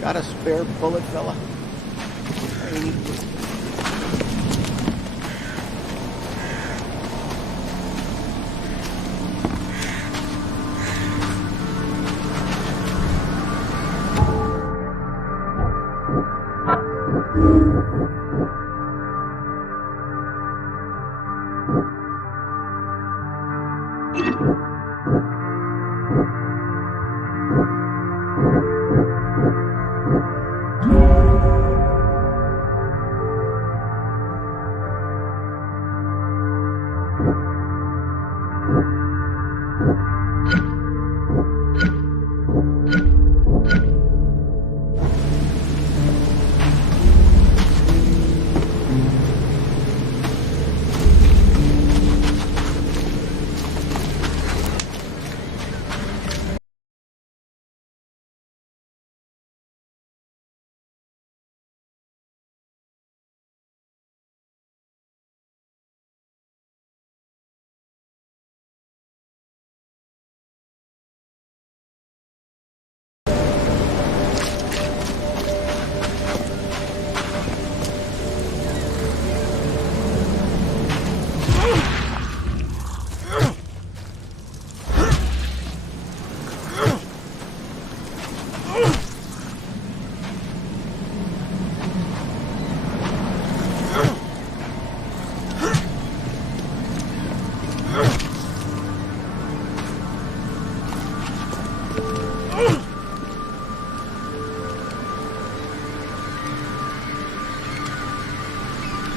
Got a spare bullet, fella?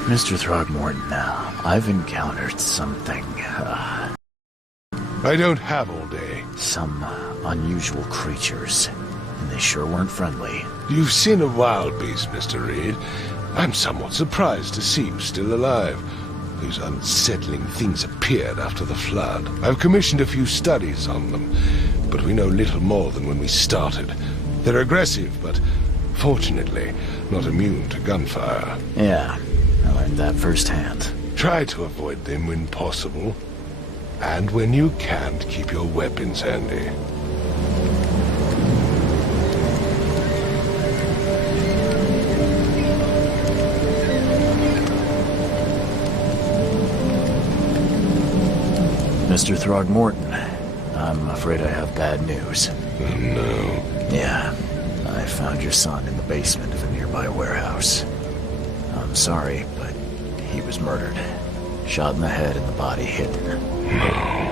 Mr. Throgmorton, I've encountered something, I don't have all day. some unusual creatures, and they sure weren't friendly. You've seen a wild beast, Mr. Reed. I'm somewhat surprised to see you still alive. These unsettling things appeared after the flood. I've commissioned a few studies on them, but we know little more than when we started. They're aggressive, but fortunately not immune to gunfire. Yeah, I learned that firsthand. Try to avoid them when possible. And when you can't, keep your weapons handy. Mr. Throgmorton, I'm afraid I have bad news. Oh, no. Yeah, I found your son in the basement of a nearby warehouse. I'm sorry, but he was murdered. Shot in the head and the body hidden. No.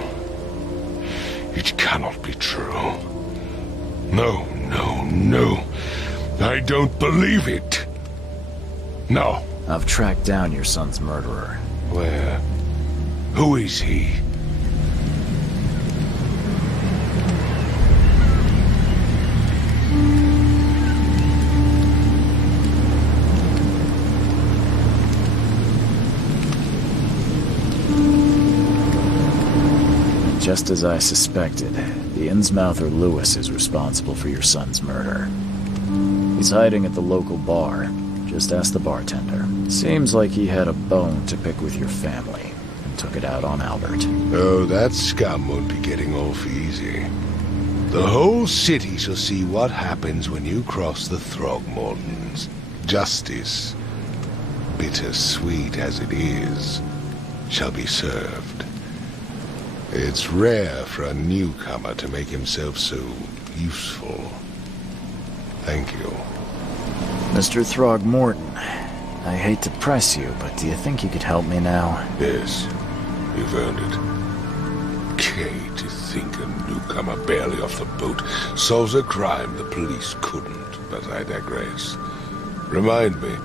It cannot be true. No, no, no. I don't believe it. No. I've tracked down your son's murderer. Where? Who is he? Just as I suspected, the Innsmouther Lewis is responsible for your son's murder. He's hiding at the local bar. Just ask the bartender. Seems like he had a bone to pick with your family, and took it out on Albert. Oh, that scum won't be getting off easy. The whole city shall see what happens when you cross the Throgmortons. Justice, bittersweet as it is, shall be served. It's rare for a newcomer to make himself so useful. Thank you. Mr. Throgmorton, I hate to press you, but do you think you could help me now? Yes, you've earned it. Kay, to think a newcomer barely off the boat solves a crime the police couldn't, but I digress. Remind me,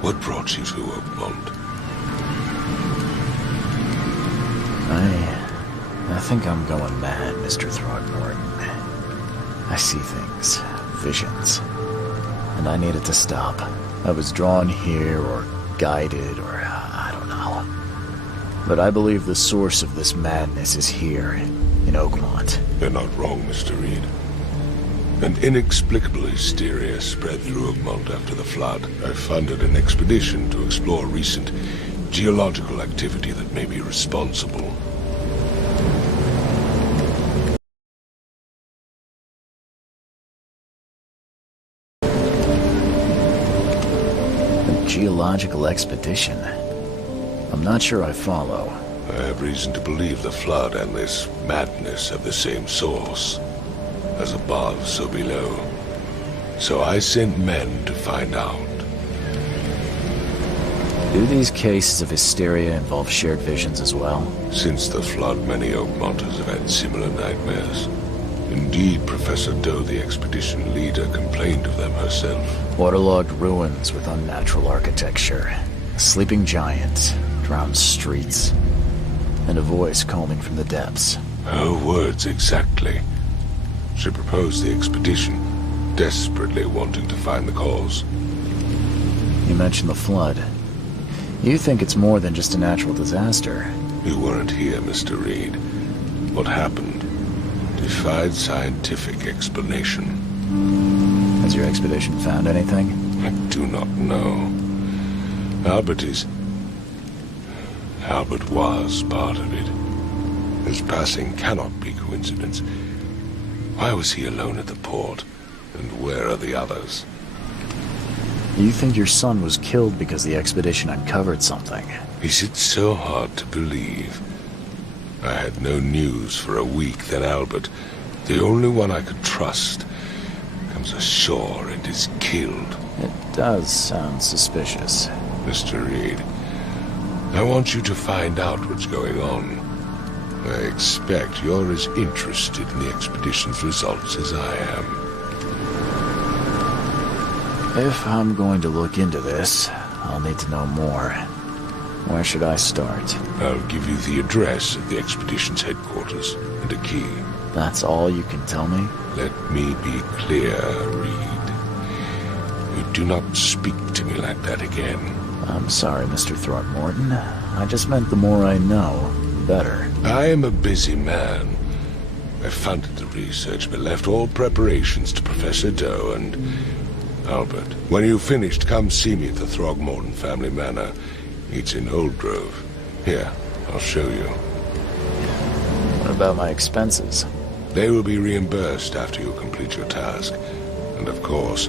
what brought you to Oakmont? I think I'm going mad, Mr. Throgmorton. I see things, visions, and I needed to stop. I was drawn here, or guided, or I don't know. But I believe the source of this madness is here, in Oakmont. You're not wrong, Mr. Reed. An inexplicable hysteria spread through Oakmont after the flood. I funded an expedition to explore recent geological activity that may be responsible. geological expedition. I'm not sure I follow. I have reason to believe the Flood and this madness have the same source. As above, so below. So I sent men to find out. Do these cases of hysteria involve shared visions as well? Since the Flood, many Oakmonters have had similar nightmares. Indeed, Professor Doe, the expedition leader, complained of them herself. Waterlogged ruins with unnatural architecture. A sleeping giant, drowned streets, and a voice calling from the depths. Her words exactly. She proposed the expedition, desperately wanting to find the cause. You mentioned the Flood. You think it's more than just a natural disaster. You weren't here, Mr. Reed. What happened defied scientific explanation. Has your expedition found anything? I do not know. Albert was part of it. His passing cannot be coincidence. Why was he alone at the port? And where are the others? You think your son was killed because the expedition uncovered something? Is it so hard to believe? I had no news for a week, then Albert, the only one I could trust, comes ashore and is killed. It does sound suspicious. Mr. Reed, I want you to find out what's going on. I expect you're as interested in the expedition's results as I am. If I'm going to look into this, I'll need to know more. Where should I start? I'll give you the address of the expedition's headquarters and a key. That's all you can tell me? Let me be clear, Reed. You do not speak to me like that again. I'm sorry, Mr. Throckmorton. I just meant the more I know, the better. I am a busy man. I funded the research, but left all preparations to Professor Doe and Albert. When you've finished, come see me at the Throgmorton family manor. It's in Old Grove. Here, I'll show you. What about my expenses? They will be reimbursed after you complete your task. And of course,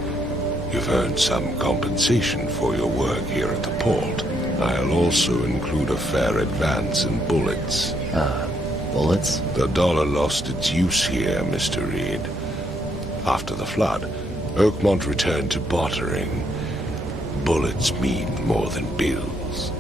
you've earned some compensation for your work here at the port. I'll also include a fair advance in bullets. Bullets? The dollar lost its use here, Mr. Reed. After the Flood, Oakmont returned to bartering. Bullets mean more than bills.